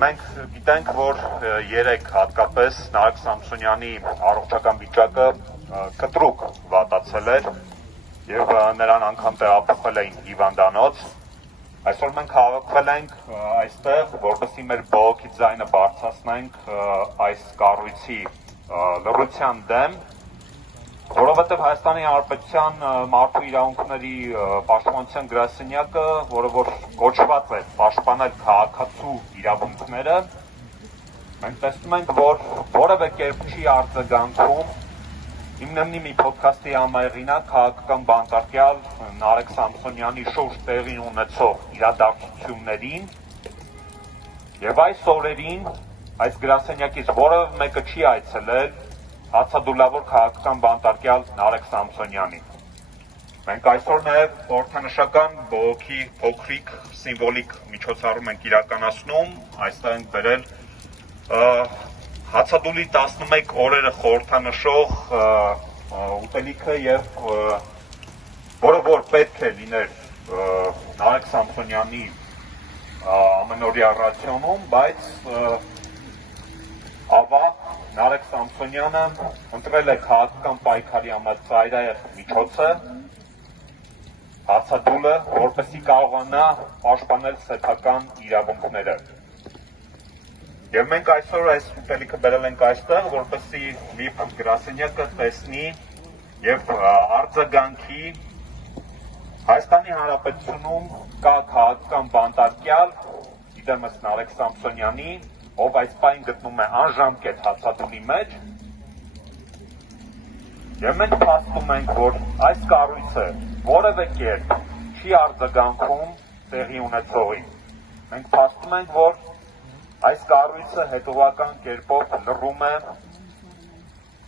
մենք գիտենք, որ երեք հատկապես Նարեկ Սամսոնյանի առողջական վիճակը կտրուկ վատացել էր եւ նրան անգամ տեղափոխել էին հիվանդանոց։ Այսօր մենք հավաքվել ենք այստեղ, որպեսզի մեր բողոքի ձայնը բարձրացնենք այս կառույցի լռության դեմ, որովհետև Հայաստանի Հանրապետության մարդու իրավունքների պաշտպանության գրասենյակը, որը որ կոչված է պաշտպանել քաղաքացու իրավունքները, մենք տեսնում ենք, որ որևէ կերպ չի արձագանքում հիմնեմնի մի ոդքասթի համահեղինակ քաղաքական բանտարկյալ Նարեկ Սամսոնյանի շուրջ տեղի ունեցող իրադարձություններին եւ այս օրերին այս գրասենյակից որևէ մեկը չի այցելել հացադուլավոր քաղաքական բանտարկյալ Նարեկ Սամսոնյանին։ Մենք այսօր նաև խորհրդանշական բողոքի փոքրիկ սիմվոլիկ միջոցառում ենք իրականացնում, այստեղ ենք բերել հացադուլի 11 օրերը խորհրդանշող ուտելիքը եւ որը որ պետք է լիներ Նարեկ Սամսոնյանի ամենօրյա ռացիոնում, բայց ավաղ Նարեկ Սամսոնյանը ընտրել է քաղաքական պայքարի ամենածայրահեղ միջոցը, հացադուլը, որպեսզի կարողանա պաշտպանել սեփական իրավունքները։ Եվ մենք այսօր այս ուտելիքը բերել ենք այստեղ, որպեսզի մի գրասենյակը տեսնի եւ արձագանքի Հայաստանի Հանրապետությունում կա քաղաքական բանտարկյալ, իդեմս Նարեկ Սամսոնյանի, ով այս պահին գտնում է անժամկետ հացադուլի մեջ, եւ մենք փաստում ենք, որ այս կառույցը որևէ կերպ չի արձագանքում տեղի ունեցողին։ Մենք փաստում ենք, որ այս կառույցը հետևական կերպով լռում է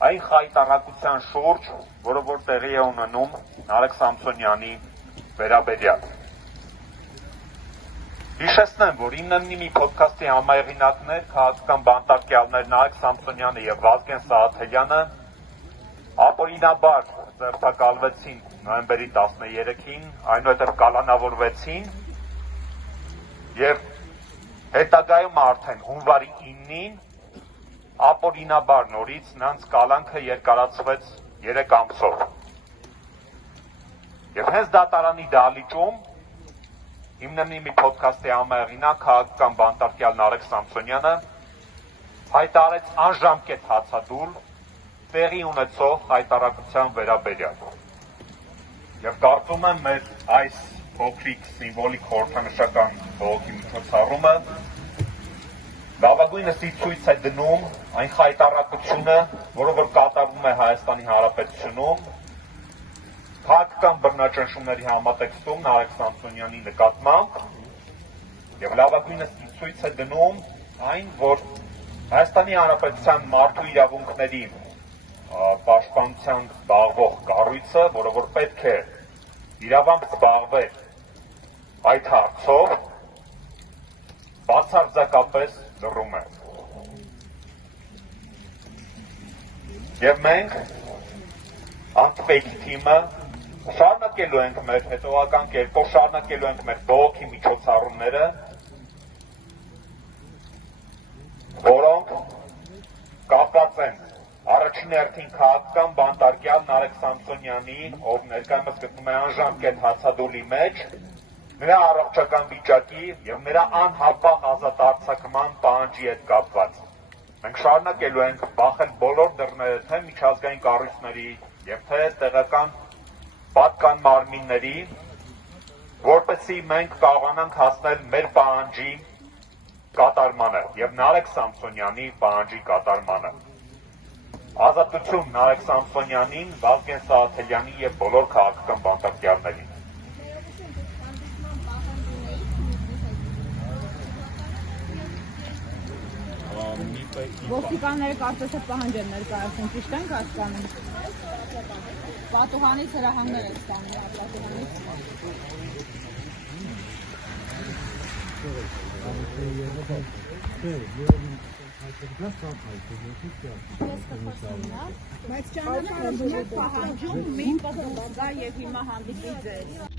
այն խայտառակության շուրջ, որը որ տեղի է ունենում Նարեկ Սամսոնյանի վերաբերյալ։ Հիշեցնեմ, որ հիմնեմնի մի ոդքասթի համահեղինակներ, քաղաքական բանտարկյալներ Նարեկ Սամսոնյանը եւ Վազգեն Սաղաթելյանը ապօրինաբար ձերբակալվեցին նոյեմբերի 13-ին, այնուհետև կալանավորվեցին եւ հետագայում արդեն հունվարի 9-ին ապօրինաբար նորից նրանց կալանքը երկարացվեց 3 ամսով։ Եվ հենց դատարանի դահլիճում հիմնեմնի մի ոդքասթի համահեղինակ քաղաքական բանտարկյալ Նարեկ Սամսոնյանը հայտարարեց անժամկետ հացադուլ տեղի ունեցող հայտարարության վերաբերյալ։ Եվ կարծում եմ մեր այս փոքրիկ սիմվոլիկ խորհրդանշական բողոքի միջոցառումը լավագույնս ցույց է դնում այն հայտարարությունը, որը որ կատարվում է Հայաստանի Հանրապետությունում քաղաքական բռնաճնշումների համատեքստում Նարեկ Սամսոնյանի նկատմամբ եւ լավագույնս ցույց է դնում այն, որ Հայաստանի Հանրապետության մարդու իրավունքների պաշտպանությամբ զբաղվող կառույցը, որը որ պետք է իրավամբ զբաղվեր այդ հարցով, բացարձակապես լռում է։ Եվ մենք անտվեքի թիմը շարունակելու ենք մեր հետևական կերպով, շարունակելու ենք մեր բողոքի միջոցառումները, որոնք կապված են առաջին հերթին քաղաքական բանտարկյալ Նարեկ Սամսոնյանի, ով ներկայումս գտնում է անժամկետ հացադուլի մեջ, նրա առողջական վիճակի եւ նրա անհապաղ ազատ արձակման պահանջի հետ կապված։ Մենք շարունակելու ենք բախել բոլոր դռները թե միջազգային կառույցների եւ թե տեղական պատկան մարմինների, որպեսզի մենք կարողանանք հասնել մեր պահանջի կատարմանը եւ Նարեկ Սամսոնյանի պահանջի կատարմանը։ Ազատություն Նարեկ Սամսոնյանին, Վազգեն Սաղաթելյանի եւ բոլոր քաղաքական բանտարկյալներին։ Ոստիկանները կարծես թե պահանջ են ներկայացնում, ճիշտ ենք հասկանում։ Պատուհանից հրահանգներ են ստանում, պատուհանից։ Բայց ճանապարհը պահանջում մի պատուհան եւ հիմա հանդիպի ձեզ։